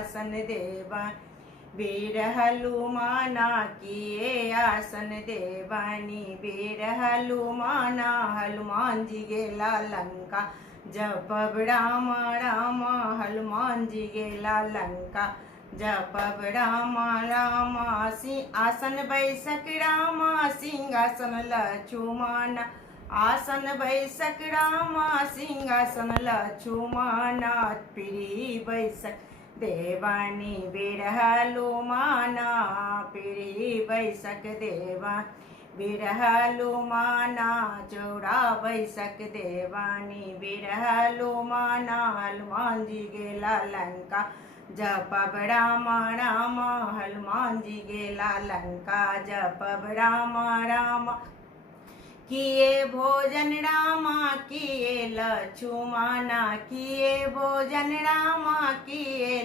आसन देवा। वीर हनुमाना किए आसन देवानी। वीर हनुमाना हनुमान जी गेला लंका। जप राम राम हनुमान जी गेला लंका। जप राम राम आसन बैसक राम सिंहासन लक्ष्मण। आसन बैसक राम सिंहासन लक्ष्मण। पीढ़ी बैसक देवानी वीर हनुमाना। पीढ़ी बैसक देवा वीर हनुमाना। चौड़ा बैसक देवानी वीर हनुमाना। हनुमान जी गेला लंका। जपब राम राम हनुमान जी गेला लंका। जपब राम राम किए भोजन रामा किए लक्ष्मणा। किए भोजन रामा किए